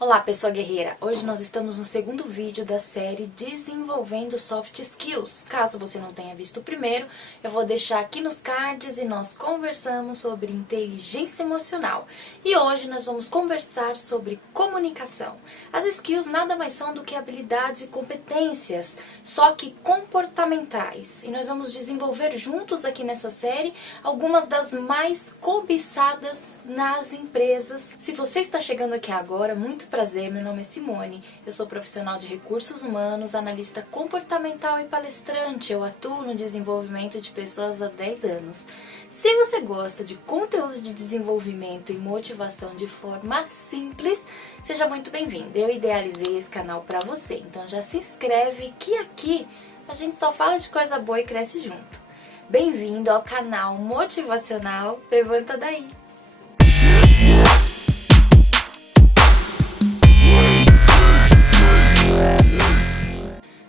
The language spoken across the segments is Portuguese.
Olá, pessoa guerreira! Hoje nós estamos no segundo vídeo da série Desenvolvendo Soft Skills. Caso você não tenha visto o primeiro, eu vou deixar aqui nos cards e nós conversamos sobre inteligência emocional. E hoje nós vamos conversar sobre comunicação. As skills nada mais são do que habilidades e competências, só que comportamentais. E nós vamos desenvolver juntos aqui nessa série algumas das mais cobiçadas nas empresas. Se você está chegando aqui agora, muito prazer, meu nome é Simone, eu sou profissional de recursos humanos, analista comportamental e palestrante. Eu atuo no desenvolvimento de pessoas há 10 anos. Se você gosta de conteúdo de desenvolvimento e motivação de forma simples, seja muito bem-vindo. Eu idealizei esse canal para você, então já se inscreve que aqui a gente só fala de coisa boa e cresce junto. Bem-vindo ao canal motivacional Levanta Daí!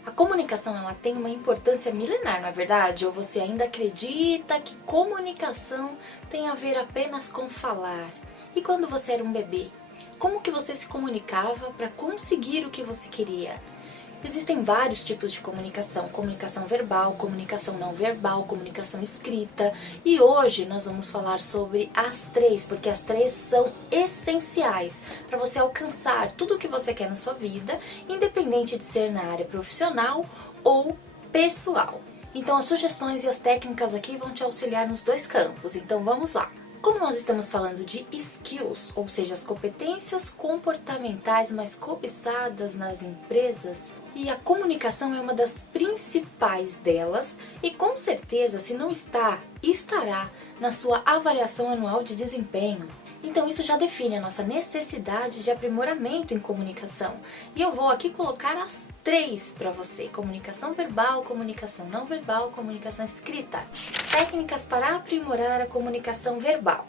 A comunicação ela tem uma importância milenar, não é verdade? Ou você ainda acredita que comunicação tem a ver apenas com falar? E quando você era um bebê, como que você se comunicava para conseguir o que você queria? Existem vários tipos de comunicação: comunicação verbal, comunicação não verbal, comunicação escrita. E hoje nós vamos falar sobre as três, porque as três são essenciais para você alcançar tudo o que você quer na sua vida, independente de ser na área profissional ou pessoal. Então as sugestões e as técnicas aqui vão te auxiliar nos dois campos, então vamos lá! Como nós estamos falando de skills, ou seja, as competências comportamentais mais cobiçadas nas empresas, e a comunicação é uma das principais delas, e com certeza, se não está, estará na sua avaliação anual de desempenho. Então isso já define a nossa necessidade de aprimoramento em comunicação. E eu vou aqui colocar as três para você: comunicação verbal, comunicação não verbal, comunicação escrita. Técnicas para aprimorar a comunicação verbal.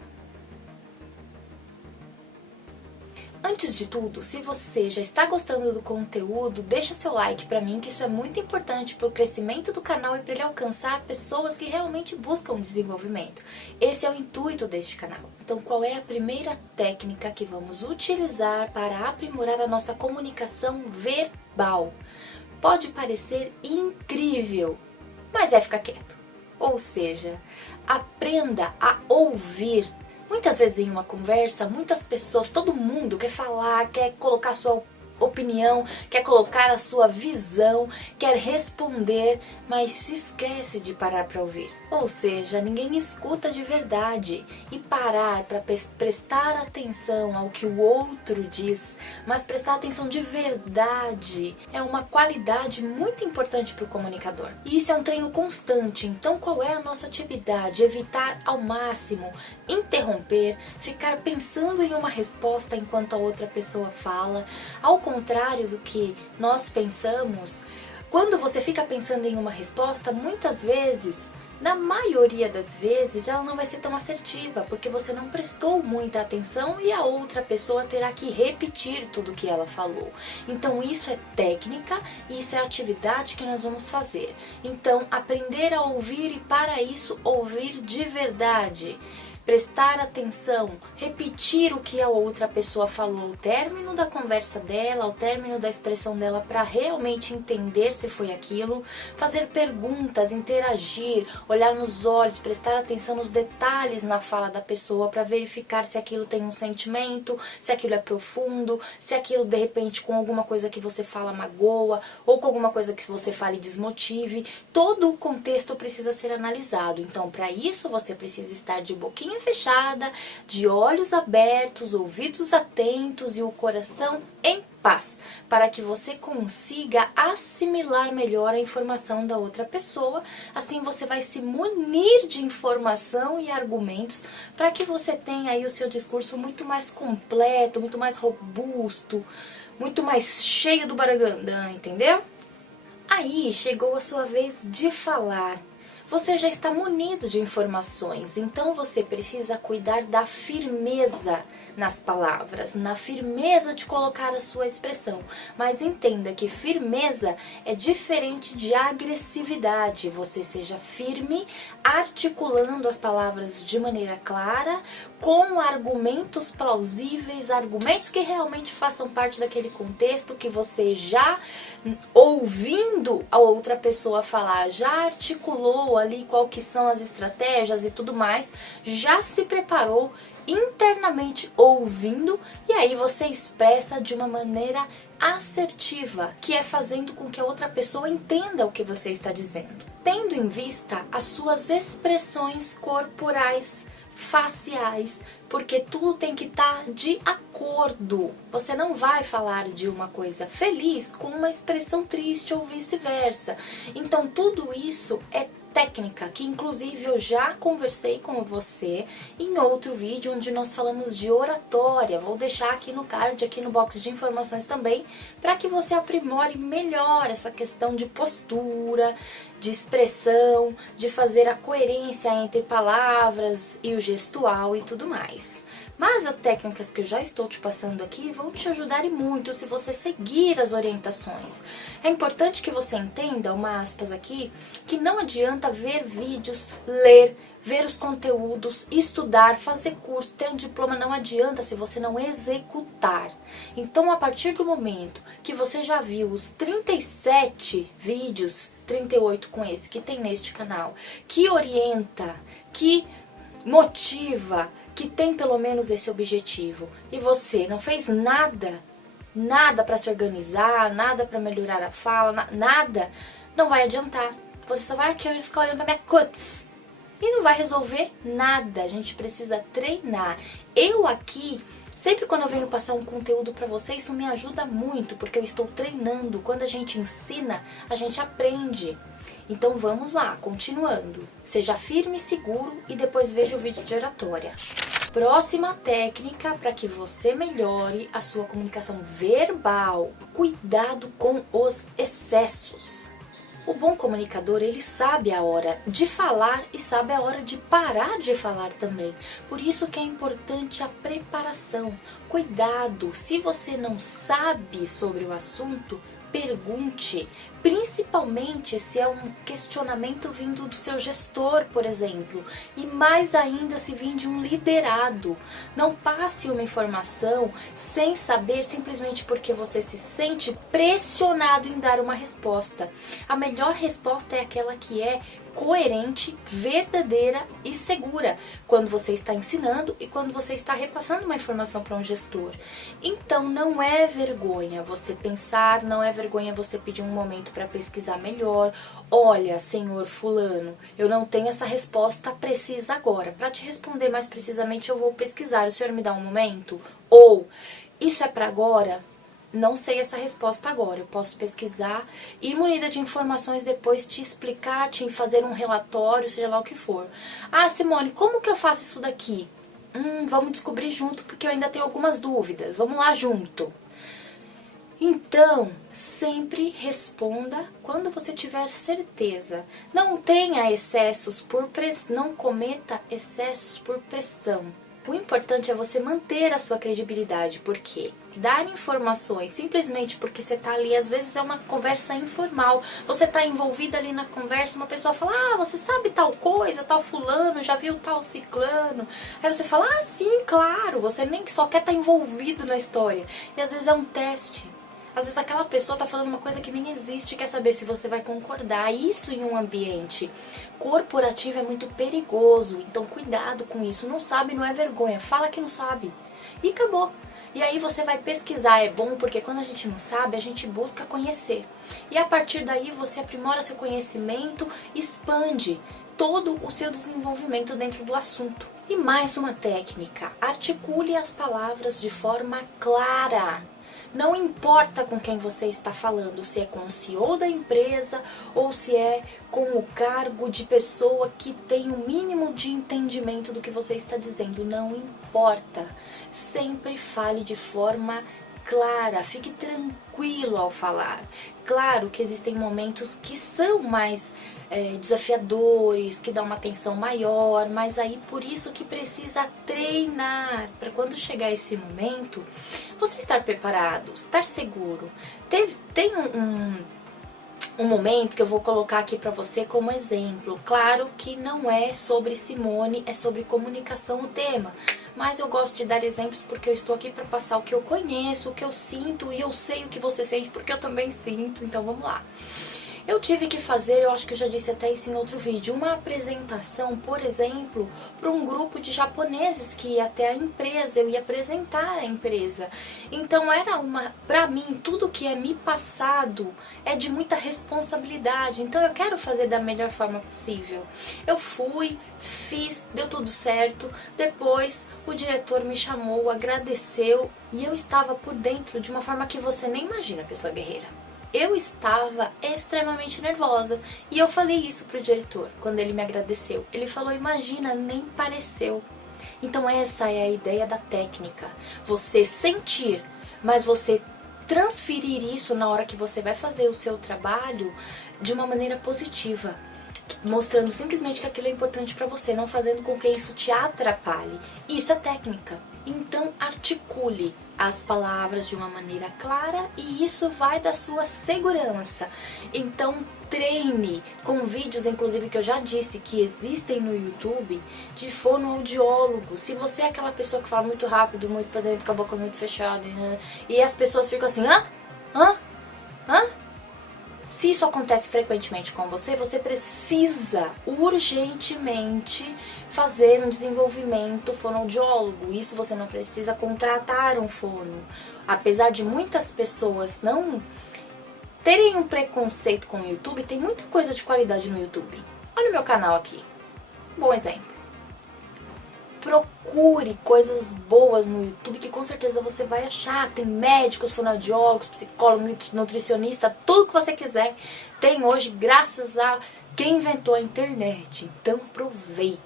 Antes de tudo, se você já está gostando do conteúdo, deixa seu like para mim, que isso é muito importante para o crescimento do canal e para ele alcançar pessoas que realmente buscam desenvolvimento. Esse é o intuito deste canal. Então, qual é a primeira técnica que vamos utilizar para aprimorar a nossa comunicação verbal? Pode parecer incrível, mas é ficar quieto. Ou seja, aprenda a ouvir. Muitas vezes em uma conversa, muitas pessoas, todo mundo quer falar, quer colocar sua opinião, quer colocar a sua visão, quer responder, mas se esquece de parar para ouvir. Ou seja, ninguém escuta de verdade. E parar para prestar atenção ao que o outro diz, mas prestar atenção de verdade, é uma qualidade muito importante para o comunicador. E isso é um treino constante. Então qual é a nossa atividade? Evitar ao máximo interromper, ficar pensando em uma resposta enquanto a outra pessoa fala. Ao contrário do que nós pensamos, quando você fica pensando em uma resposta, muitas vezes, na maioria das vezes, ela não vai ser tão assertiva, porque você não prestou muita atenção e a outra pessoa terá que repetir tudo o que ela falou. Então isso é técnica, isso é atividade que nós vamos fazer. Então aprender a ouvir e para isso ouvir de verdade. Prestar atenção, repetir o que a outra pessoa falou ao término da conversa dela, ao término da expressão dela, para realmente entender se foi aquilo, fazer perguntas, interagir, olhar nos olhos, prestar atenção nos detalhes na fala da pessoa para verificar se aquilo tem um sentimento, se aquilo é profundo, se aquilo de repente com alguma coisa que você fala magoa, ou com alguma coisa que você fale desmotive. Todo o contexto precisa ser analisado, então para isso você precisa estar de boquinha fechada, de olhos abertos, ouvidos atentos e o coração em paz, para que você consiga assimilar melhor a informação da outra pessoa. Assim você vai se munir de informação e argumentos para que você tenha aí o seu discurso muito mais completo, muito mais robusto, muito mais cheio do baragandã, entendeu? Aí chegou a sua vez de falar. Você já está munido de informações, então você precisa cuidar da firmeza nas palavras, na firmeza de colocar a sua expressão. Mas entenda que firmeza é diferente de agressividade. Você seja firme, articulando as palavras de maneira clara, com argumentos plausíveis, argumentos que realmente façam parte daquele contexto, que você já ouvindo a outra pessoa falar, já articulou ali qual que são as estratégias e tudo mais, já se preparou internamente ouvindo, e aí você expressa de uma maneira assertiva, que é fazendo com que a outra pessoa entenda o que você está dizendo, tendo em vista as suas expressões corporais, faciais, porque tudo tem que estar de acordo. Você não vai falar de uma coisa feliz com uma expressão triste ou vice-versa. Então tudo isso é técnica, que inclusive eu já conversei com você em outro vídeo onde nós falamos de oratória. Vou deixar aqui no card, aqui no box de informações também, para que você aprimore melhor essa questão de postura, de expressão, de fazer a coerência entre palavras e o gestual e tudo mais. Mas as técnicas que eu já estou te passando aqui vão te ajudar e muito se você seguir as orientações. É importante que você entenda, uma aspas aqui, que não adianta ver vídeos, ler, ver os conteúdos, estudar, fazer curso, ter um diploma, não adianta se você não executar. Então, a partir do momento que você já viu os 37 vídeos, 38 com esse que tem neste canal, que orienta, que motiva, que tem pelo menos esse objetivo, e você não fez nada para se organizar, nada para melhorar a fala, nada, não vai adiantar. Você só vai aqui ficar olhando pra minha cuts e não vai resolver nada. A gente precisa treinar. Eu aqui, sempre quando eu venho passar um conteúdo para você, isso me ajuda muito, porque eu estou treinando. Quando a gente ensina, a gente aprende. Então vamos lá, continuando. Seja firme e seguro e depois veja o vídeo de oratória. Próxima técnica para que você melhore a sua comunicação verbal. Cuidado com os excessos. O bom comunicador, ele sabe a hora de falar e sabe a hora de parar de falar também. Por isso que é importante a preparação. Cuidado, se você não sabe sobre o assunto, pergunte, principalmente se é um questionamento vindo do seu gestor, por exemplo, e mais ainda se vir de um liderado. Não passe uma informação sem saber, simplesmente porque você se sente pressionado em dar uma resposta. A melhor resposta é aquela que é coerente, verdadeira e segura quando você está ensinando e quando você está repassando uma informação para um gestor. Então não é vergonha você pensar, não é vergonha você pedir um momento para pesquisar melhor. Olha, senhor fulano, eu não tenho essa resposta precisa agora. Para te responder mais precisamente eu vou pesquisar. O senhor me dá um momento? Ou isso é para agora? Não sei essa resposta agora, eu posso pesquisar e munida de informações depois te explicar, te fazer um relatório, seja lá o que for. Ah, Simone, como que eu faço isso daqui? Vamos descobrir junto porque eu ainda tenho algumas dúvidas, vamos lá junto. Então, sempre responda quando você tiver certeza. Não tenha excessos por não cometa excessos por pressão. O importante é você manter a sua credibilidade, porque dar informações simplesmente porque você tá ali, às vezes é uma conversa informal, você tá envolvida ali na conversa, uma pessoa fala, ah, você sabe tal coisa, tal fulano, já viu tal ciclano, aí você fala, ah, sim, claro, você nem só quer estar envolvido na história, e às vezes é um teste. Às vezes aquela pessoa tá falando uma coisa que nem existe e quer saber se você vai concordar. Isso em um ambiente corporativo é muito perigoso, então cuidado com isso. Não sabe, não é vergonha, fala que não sabe. E acabou. E aí você vai pesquisar, é bom porque quando a gente não sabe, a gente busca conhecer. E a partir daí você aprimora seu conhecimento, expande todo o seu desenvolvimento dentro do assunto. E mais uma técnica, articule as palavras de forma clara. Não importa com quem você está falando, se é com o CEO da empresa ou se é com o cargo de pessoa que tem o mínimo de entendimento do que você está dizendo, não importa. Sempre fale de forma clara, fique tranquilo ao falar. Claro que existem momentos que são mais desafiadores, que dão uma atenção maior, mas aí por isso que precisa treinar, para quando chegar esse momento, você estar preparado, estar seguro. Tem um momento que eu vou colocar aqui pra você como exemplo. Claro que não é sobre Simone, é sobre comunicação o tema. Mas eu gosto de dar exemplos porque eu estou aqui pra passar o que eu conheço, o que eu sinto, e eu sei o que você sente porque eu também sinto, então vamos lá. Eu tive que fazer, eu acho que eu já disse até isso em outro vídeo, uma apresentação, por exemplo, para um grupo de japoneses que ia até a empresa, eu ia apresentar a empresa. Então pra mim, tudo que é me passado é de muita responsabilidade, então eu quero fazer da melhor forma possível. Eu fui, fiz, deu tudo certo, depois o diretor me chamou, agradeceu e eu estava por dentro de uma forma que você nem imagina, pessoa guerreira. Eu estava extremamente nervosa e eu falei isso pro diretor quando ele me agradeceu. Ele falou, imagina, nem pareceu. Então essa é a ideia da técnica. Você sentir, mas você transferir isso na hora que você vai fazer o seu trabalho de uma maneira positiva. Mostrando simplesmente que aquilo é importante pra você, não fazendo com que isso te atrapalhe. Isso é técnica. Então articule as palavras de uma maneira clara e isso vai da sua segurança. Então treine com vídeos, inclusive, que eu já disse que existem no YouTube, de fonoaudiólogo. Se você é aquela pessoa que fala muito rápido, muito pra dentro, com a boca muito fechada, e as pessoas ficam assim, hã? Hã? Hã? Se isso acontece frequentemente com você, você precisa urgentemente fazer um desenvolvimento fonoaudiólogo. Isso você não precisa contratar um fono. Apesar de muitas pessoas não terem um preconceito com o YouTube, tem muita coisa de qualidade no YouTube. Olha o meu canal aqui. Bom exemplo. Procure coisas boas no YouTube que com certeza você vai achar. Tem médicos, fonoaudiólogos, psicólogos, nutricionista, tudo que você quiser. Tem hoje, graças a quem inventou a internet. Então aproveita.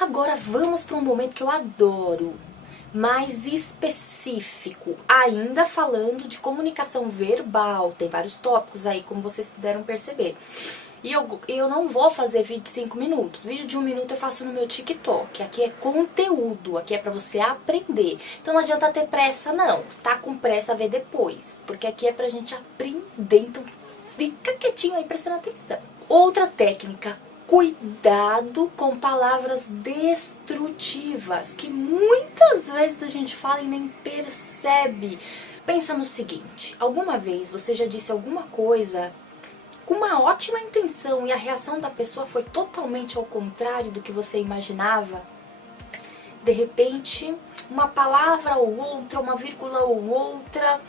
Agora vamos para um momento que eu adoro, mais específico, ainda falando de comunicação verbal. Tem vários tópicos aí, como vocês puderam perceber. E eu não vou fazer vídeo de 5 minutos. Vídeo de 1 minuto eu faço no meu TikTok. Aqui é conteúdo, aqui é pra você aprender. Então não adianta ter pressa não. Se tá com pressa, vê depois. Porque aqui é pra gente aprender. Então fica quietinho aí prestando atenção. Outra técnica. Cuidado com palavras destrutivas, que muitas vezes a gente fala e nem percebe. Pensa no seguinte, alguma vez você já disse alguma coisa com uma ótima intenção e a reação da pessoa foi totalmente ao contrário do que você imaginava? De repente, uma palavra ou outra, uma vírgula ou outra,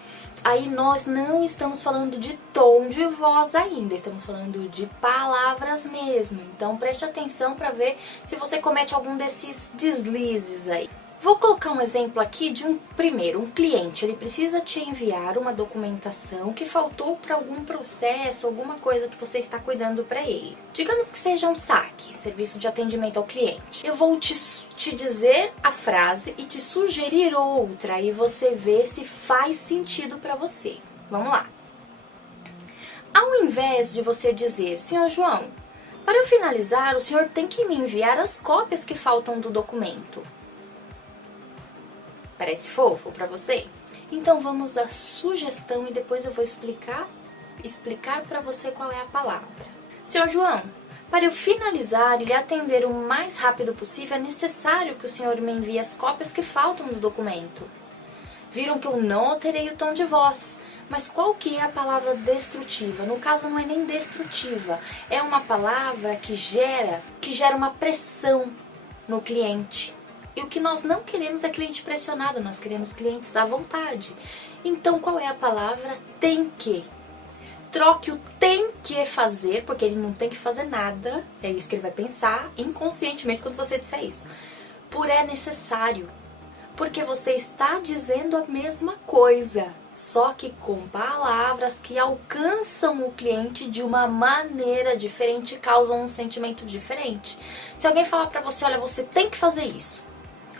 aí nós não estamos falando de tom de voz ainda, estamos falando de palavras mesmo. Então preste atenção para ver se você comete algum desses deslizes aí. Vou colocar um exemplo aqui de um cliente, ele precisa te enviar uma documentação que faltou para algum processo, alguma coisa que você está cuidando para ele. Digamos que seja um SAC, serviço de atendimento ao cliente. Eu vou te dizer a frase e te sugerir outra e você vê se faz sentido para você. Vamos lá. Ao invés de você dizer, senhor João, para eu finalizar, o senhor tem que me enviar as cópias que faltam do documento. Parece fofo pra você? Então vamos à sugestão e depois eu vou explicar pra você qual é a palavra. Senhor João, para eu finalizar e lhe atender o mais rápido possível, é necessário que o senhor me envie as cópias que faltam do documento. Viram que eu não alterei o tom de voz, mas qual que é a palavra destrutiva? No caso não é nem destrutiva, é uma palavra que gera uma pressão no cliente. E o que nós não queremos é cliente pressionado, nós queremos clientes à vontade. Então, qual é a palavra? Tem que. Troque o tem que fazer, porque ele não tem que fazer nada, é isso que ele vai pensar inconscientemente quando você disser isso. Por é necessário, porque você está dizendo a mesma coisa, só que com palavras que alcançam o cliente de uma maneira diferente e causam um sentimento diferente. Se alguém falar pra você, olha, você tem que fazer isso,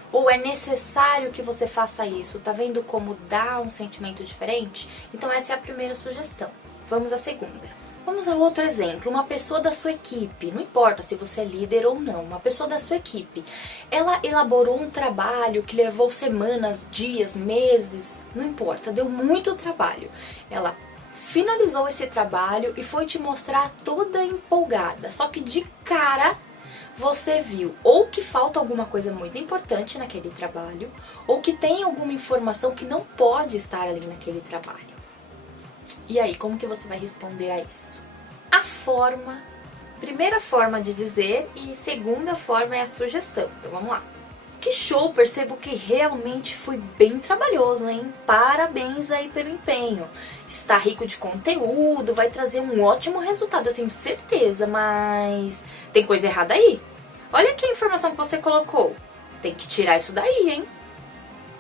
ou é necessário que você faça isso, tá vendo como dá um sentimento diferente? Então essa é a primeira sugestão. Vamos à segunda. Vamos a outro exemplo, uma pessoa da sua equipe, não importa se você é líder ou não, uma pessoa da sua equipe, ela elaborou um trabalho que levou semanas, dias, meses, não importa, deu muito trabalho. Ela finalizou esse trabalho e foi te mostrar toda empolgada. Só que de cara você viu ou que falta alguma coisa muito importante naquele trabalho, ou que tem alguma informação que não pode estar ali naquele trabalho. E aí, como que você vai responder a isso? Primeira forma de dizer e segunda forma é a sugestão. Então vamos lá. Que show, percebo que realmente foi bem trabalhoso, hein? Parabéns aí pelo empenho. Está rico de conteúdo, vai trazer um ótimo resultado, eu tenho certeza, mas tem coisa errada aí. Olha aqui a informação que você colocou. Tem que tirar isso daí, hein?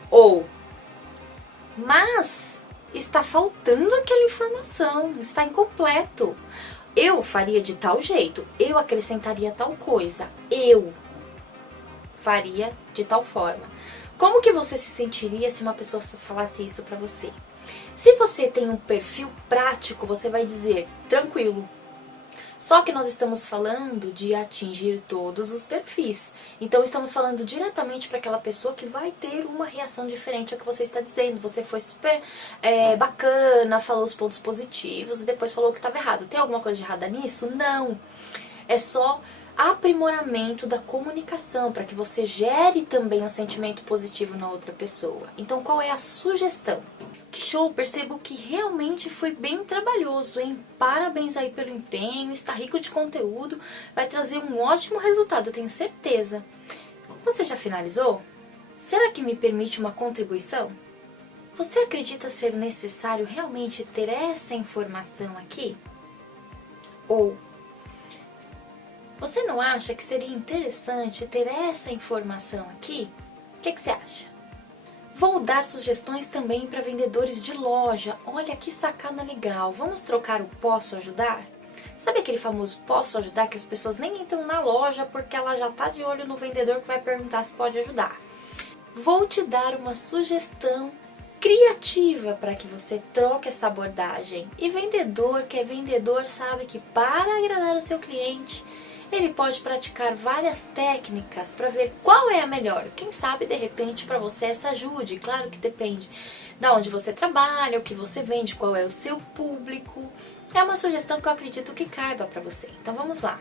Ou, mas está faltando aquela informação, está incompleto. Eu faria de tal jeito, eu acrescentaria tal coisa, eu faria de tal forma. Como que você se sentiria se uma pessoa falasse isso pra você? Se você tem um perfil prático, você vai dizer, tranquilo. Só que nós estamos falando de atingir todos os perfis. Então estamos falando diretamente para aquela pessoa que vai ter uma reação diferente ao que você está dizendo. Você foi super bacana, falou os pontos positivos e depois falou que estava errado. Tem alguma coisa de errada nisso? Não. É só aprimoramento da comunicação, para que você gere também um sentimento positivo na outra pessoa. Então, qual é a sugestão? Que show, percebo que realmente foi bem trabalhoso, hein? Parabéns aí pelo empenho, está rico de conteúdo, vai trazer um ótimo resultado, eu tenho certeza. Você já finalizou? Será que me permite uma contribuição? Você acredita ser necessário realmente ter essa informação aqui? Ou você não acha que seria interessante ter essa informação aqui? O que você acha? Vou dar sugestões também para vendedores de loja. Olha que sacada legal. Vamos trocar o posso ajudar? Sabe aquele famoso posso ajudar que as pessoas nem entram na loja porque ela já está de olho no vendedor que vai perguntar se pode ajudar? Vou te dar uma sugestão criativa para que você troque essa abordagem. E vendedor que é vendedor sabe que para agradar o seu cliente, ele pode praticar várias técnicas para ver qual é a melhor. Quem sabe, de repente, para você essa ajude. Claro que depende de onde você trabalha, o que você vende, qual é o seu público. É uma sugestão que eu acredito que caiba para você. Então vamos lá.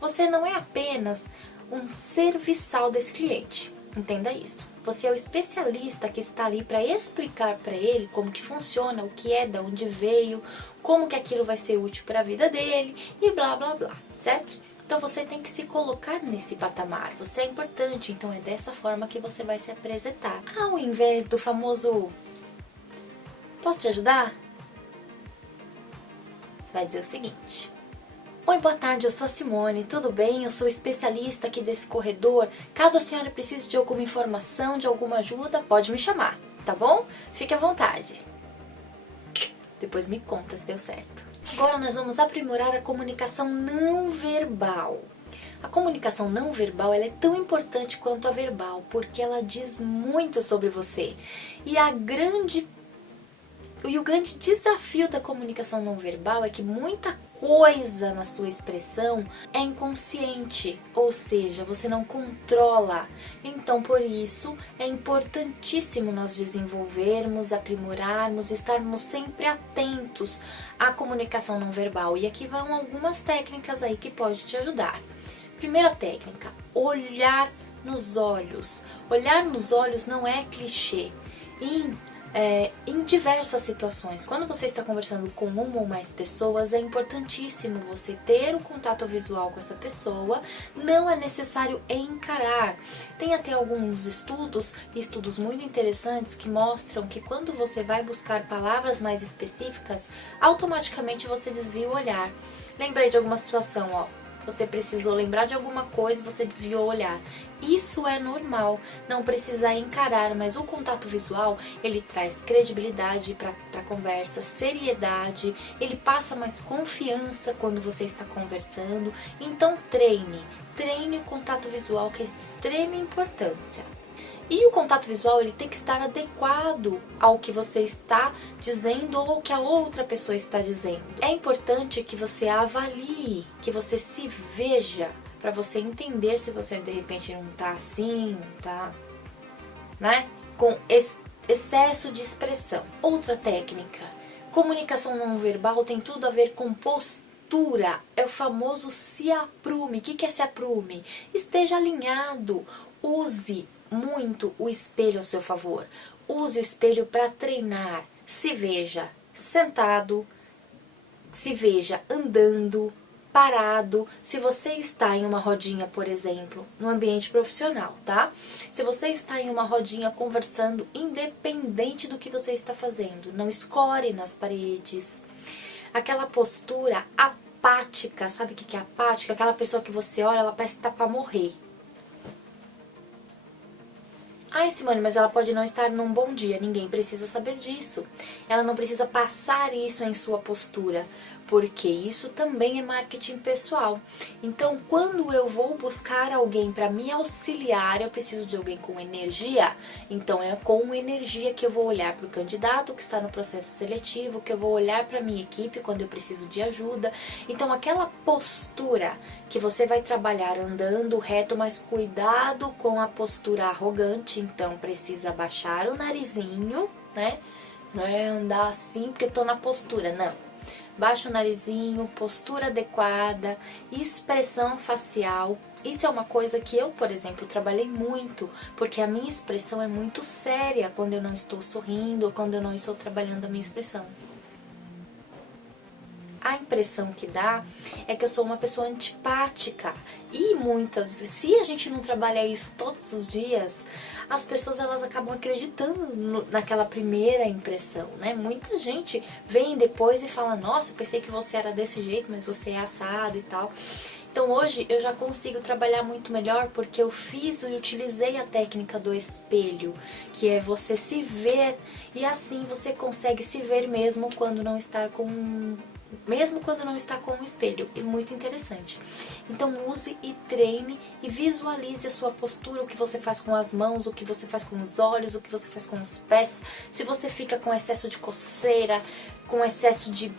Você não é apenas um serviçal desse cliente. Entenda isso. Você é o especialista que está ali para explicar para ele como que funciona, o que é, de onde veio, como que aquilo vai ser útil para a vida dele e blá blá blá, certo? Então você tem que se colocar nesse patamar, você é importante, então é dessa forma que você vai se apresentar. Ao invés do famoso, posso te ajudar? Você vai dizer o seguinte: oi, boa tarde, eu sou a Simone, tudo bem? Eu sou especialista aqui desse corredor. Caso a senhora precise de alguma informação, de alguma ajuda, pode me chamar, tá bom? Fique à vontade. Depois me conta se deu certo. Agora nós vamos aprimorar a comunicação não verbal. A comunicação não verbal ela é tão importante quanto a verbal, porque ela diz muito sobre você. E o grande desafio da comunicação não verbal é que muita coisa na sua expressão é inconsciente, ou seja, você não controla. Então, por isso, é importantíssimo nós desenvolvermos, aprimorarmos, estarmos sempre atentos à comunicação não verbal. E aqui vão algumas técnicas aí que podem te ajudar. Primeira técnica, olhar nos olhos. Olhar nos olhos não é clichê. Em diversas situações, quando você está conversando com uma ou mais pessoas, é importantíssimo você ter um contato visual com essa pessoa, não é necessário encarar. Tem até alguns estudos muito interessantes que mostram que quando você vai buscar palavras mais específicas, automaticamente você desvia o olhar. Lembrei de alguma situação, você precisou lembrar de alguma coisa, você desviou o olhar. Isso é normal, não precisa encarar, mas o contato visual, ele traz credibilidade para a conversa, seriedade, ele passa mais confiança quando você está conversando. Então treine o contato visual, que é de extrema importância. E o contato visual ele tem que estar adequado ao que você está dizendo ou ao que a outra pessoa está dizendo. É importante que você avalie, que você se veja, para você entender se você de repente não está assim, não está, né? Com excesso de expressão. Outra técnica, Comunicação não verbal tem tudo a ver com postura. É o famoso se aprume. O que é se aprume? Esteja alinhado. Use muito o espelho ao seu favor. Use o espelho para treinar. Se veja sentado, se veja andando, parado. Se você está em uma rodinha, por exemplo, no ambiente profissional, tá? Se você está em uma rodinha conversando, independente do que você está fazendo, não escore nas paredes. Aquela postura apática, sabe o que é apática? Aquela pessoa que você olha, ela parece que tá pra morrer. Ai, Simone, mas ela pode não estar num bom dia. Ninguém precisa saber disso. Ela não precisa passar isso em sua postura, porque isso também é marketing pessoal. Então, quando eu vou buscar alguém para me auxiliar, eu preciso de alguém com energia. Então, é com energia que eu vou olhar para o candidato que está no processo seletivo, que eu vou olhar para a minha equipe quando eu preciso de ajuda. Então, aquela postura que você vai trabalhar andando reto, mas cuidado com a postura arrogante. Então, precisa baixar o narizinho, né? Não é andar assim porque tô na postura, não. Baixa o narizinho, postura adequada, expressão facial. Isso é uma coisa que eu, por exemplo, trabalhei muito, porque a minha expressão é muito séria quando eu não estou sorrindo ou quando eu não estou trabalhando a minha expressão. A impressão que dá é que eu sou uma pessoa antipática. E muitas vezes, se a gente não trabalha isso todos os dias, as pessoas elas acabam acreditando naquela primeira impressão, né? Muita gente vem depois e fala, nossa, eu pensei que você era desse jeito, mas você é assado e tal. Então hoje eu já consigo trabalhar muito melhor porque eu fiz e utilizei a técnica do espelho, que é você se ver e assim você consegue se ver mesmo quando não está com o espelho. É muito interessante. Então use e treine e visualize a sua postura, o que você faz com as mãos, o que você faz com os olhos, o que você faz com os pés. Se você fica com excesso de coceira, com excesso de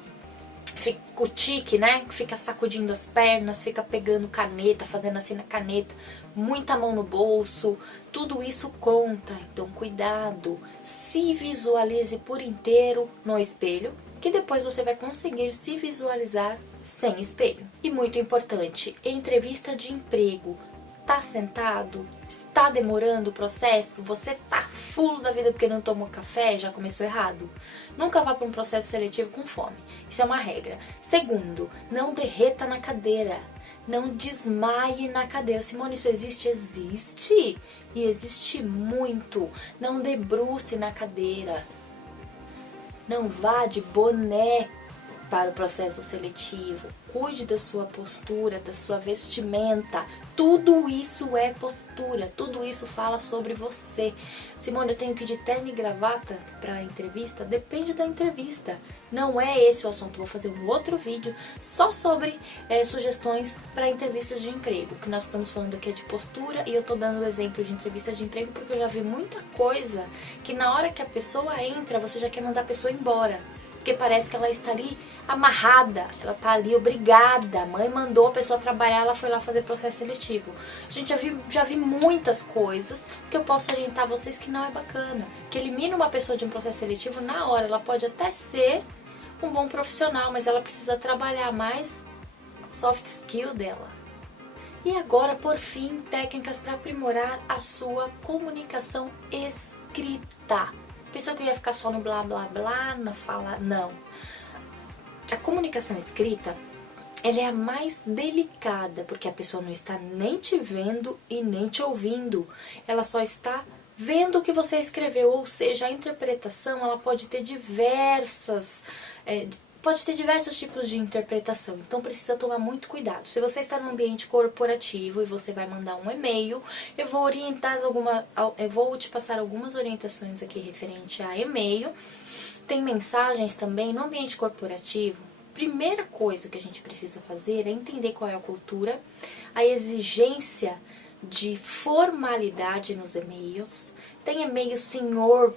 cutique, né? Fica sacudindo as pernas, fica pegando caneta, fazendo assim na caneta, muita mão no bolso, tudo isso conta. Então cuidado, se visualize por inteiro no espelho, que depois você vai conseguir se visualizar sem espelho. E muito importante, entrevista de emprego. Tá sentado? Está demorando o processo? Você tá fulo da vida porque não tomou café? Já começou errado. Nunca vá para um processo seletivo com fome. Isso é uma regra. Segundo, não derreta na cadeira. Não desmaie na cadeira. Simone, isso existe? Existe. E existe muito. Não debruce na cadeira. Não vá de boné para o processo seletivo. Cuide da sua postura, da sua vestimenta. Tudo isso é postura, tudo isso fala sobre você. Simone, eu tenho que ir de terno e gravata para a entrevista? Depende da entrevista. Não é esse o assunto. Vou fazer um outro vídeo só sobre sugestões para entrevistas de emprego. O que nós estamos falando aqui é de postura e eu tô dando o exemplo de entrevista de emprego porque eu já vi muita coisa que na hora que a pessoa entra, você já quer mandar a pessoa embora. Porque parece que ela está ali amarrada, ela está ali obrigada. A mãe mandou a pessoa trabalhar, ela foi lá fazer processo seletivo. Gente, já vi muitas coisas que eu posso orientar vocês que não é bacana. Que elimina uma pessoa de um processo seletivo na hora. Ela pode até ser um bom profissional, mas ela precisa trabalhar mais a soft skill dela. E agora, por fim, técnicas para aprimorar a sua comunicação escrita. Pensou que eu ia ficar só no blá blá blá, na fala? Não. A comunicação escrita, ela é a mais delicada, porque a pessoa não está nem te vendo e nem te ouvindo. Ela só está vendo o que você escreveu, ou seja, a interpretação ela pode ter diversos tipos de interpretação, então precisa tomar muito cuidado. Se você está no ambiente corporativo e você vai mandar um e-mail, eu vou te passar algumas orientações aqui referente a e-mail. Tem mensagens também no ambiente corporativo. Primeira coisa que a gente precisa fazer é entender qual é a cultura, a exigência de formalidade nos e-mails. Tem e-mail senhor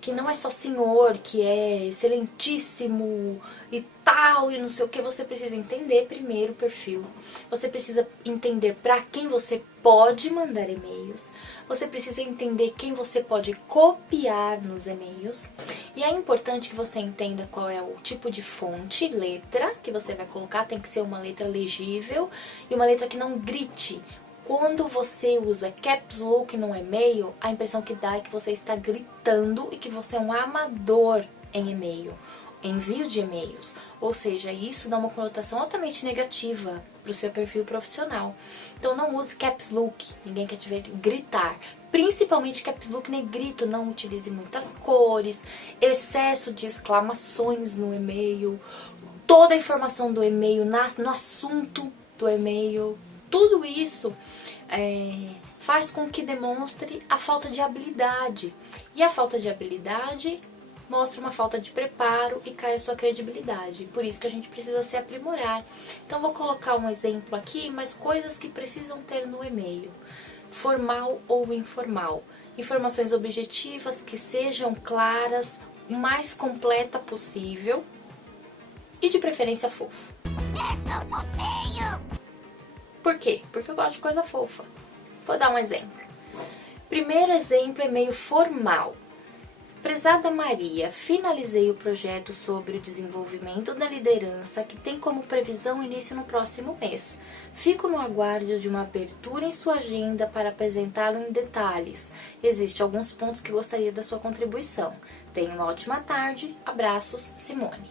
que não é só senhor, que é excelentíssimo e tal, e não sei o que. Você precisa entender primeiro o perfil. Você precisa entender para quem você pode mandar e-mails. Você precisa entender quem você pode copiar nos e-mails. E é importante que você entenda qual é o tipo de fonte, letra, que você vai colocar. Tem que ser uma letra legível e uma letra que não grite. Quando você usa caps lock no e-mail, a impressão que dá é que você está gritando e que você é um amador em e-mail, envio de e-mails. Ou seja, isso dá uma conotação altamente negativa para o seu perfil profissional. Então não use caps lock, ninguém quer te ver gritar. Principalmente caps lock negrito, não utilize muitas cores, excesso de exclamações no e-mail, toda a informação do e-mail no assunto do e-mail. Tudo isso faz com que demonstre a falta de habilidade. E a falta de habilidade mostra uma falta de preparo e cai a sua credibilidade. Por isso que a gente precisa se aprimorar. Então vou colocar um exemplo aqui, mas coisas que precisam ter no e-mail. Formal ou informal. Informações objetivas que sejam claras, o mais completa possível e de preferência fofo. Por quê? Porque eu gosto de coisa fofa. Vou dar um exemplo. Primeiro exemplo é meio formal. Prezada Maria, finalizei o projeto sobre o desenvolvimento da liderança que tem como previsão início no próximo mês. Fico no aguardo de uma abertura em sua agenda para apresentá-lo em detalhes. Existem alguns pontos que gostaria da sua contribuição. Tenha uma ótima tarde. Abraços, Simone.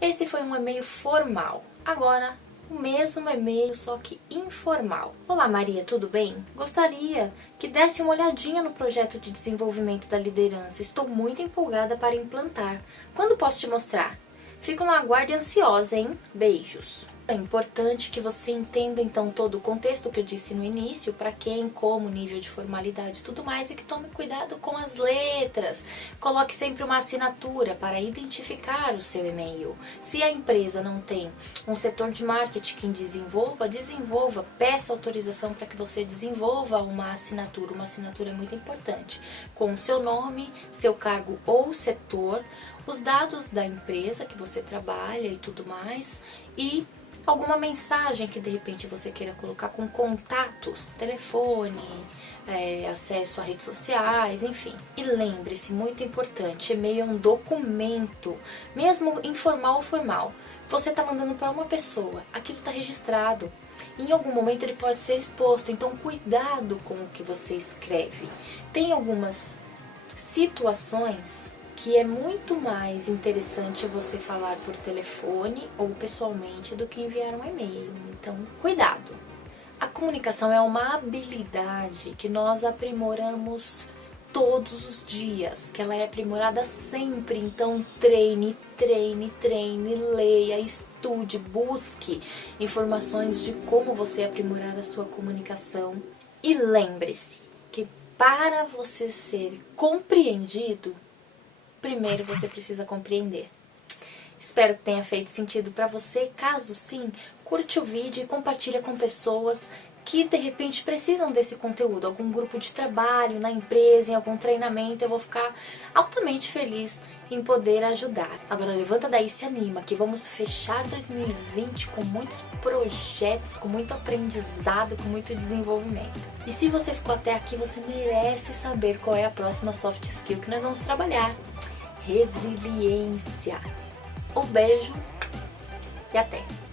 Esse foi um e-mail formal. Agora, o mesmo e-mail, só que informal. Olá Maria, tudo bem? Gostaria que desse uma olhadinha no projeto de desenvolvimento da liderança. Estou muito empolgada para implantar. Quando posso te mostrar? Fico no aguardo e ansiosa, hein? Beijos. É importante que você entenda então todo o contexto que eu disse no início, para quem, como, nível de formalidade e tudo mais, e que tome cuidado com as letras. Coloque sempre uma assinatura para identificar o seu e-mail. Se a empresa não tem um setor de marketing que desenvolva, peça autorização para que você desenvolva uma assinatura. Uma assinatura é muito importante, com o seu nome, seu cargo ou setor, os dados da empresa que você trabalha e tudo mais, e alguma mensagem que de repente você queira colocar com contatos, telefone, acesso a redes sociais, enfim. E lembre-se, muito importante, e-mail é um documento, mesmo informal ou formal. Você está mandando para uma pessoa, aquilo está registrado. Em algum momento ele pode ser exposto, então cuidado com o que você escreve. Tem algumas situações que é muito mais interessante você falar por telefone ou pessoalmente do que enviar um e-mail. Então, cuidado! A comunicação é uma habilidade que nós aprimoramos todos os dias, que ela é aprimorada sempre. Então, treine, leia, estude, busque informações de como você aprimorar a sua comunicação. E lembre-se que para você ser compreendido, primeiro você precisa compreender. Espero que tenha feito sentido para você. Caso sim, curte o vídeo e compartilha com pessoas que de repente precisam desse conteúdo. Algum grupo de trabalho, na empresa, em algum treinamento. Eu vou ficar altamente feliz em poder ajudar. Agora levanta daí e se anima, que vamos fechar 2020 com muitos projetos, com muito aprendizado, com muito desenvolvimento. E se você ficou até aqui, você merece saber qual é a próxima soft skill que nós vamos trabalhar. Resiliência. Um beijo e até!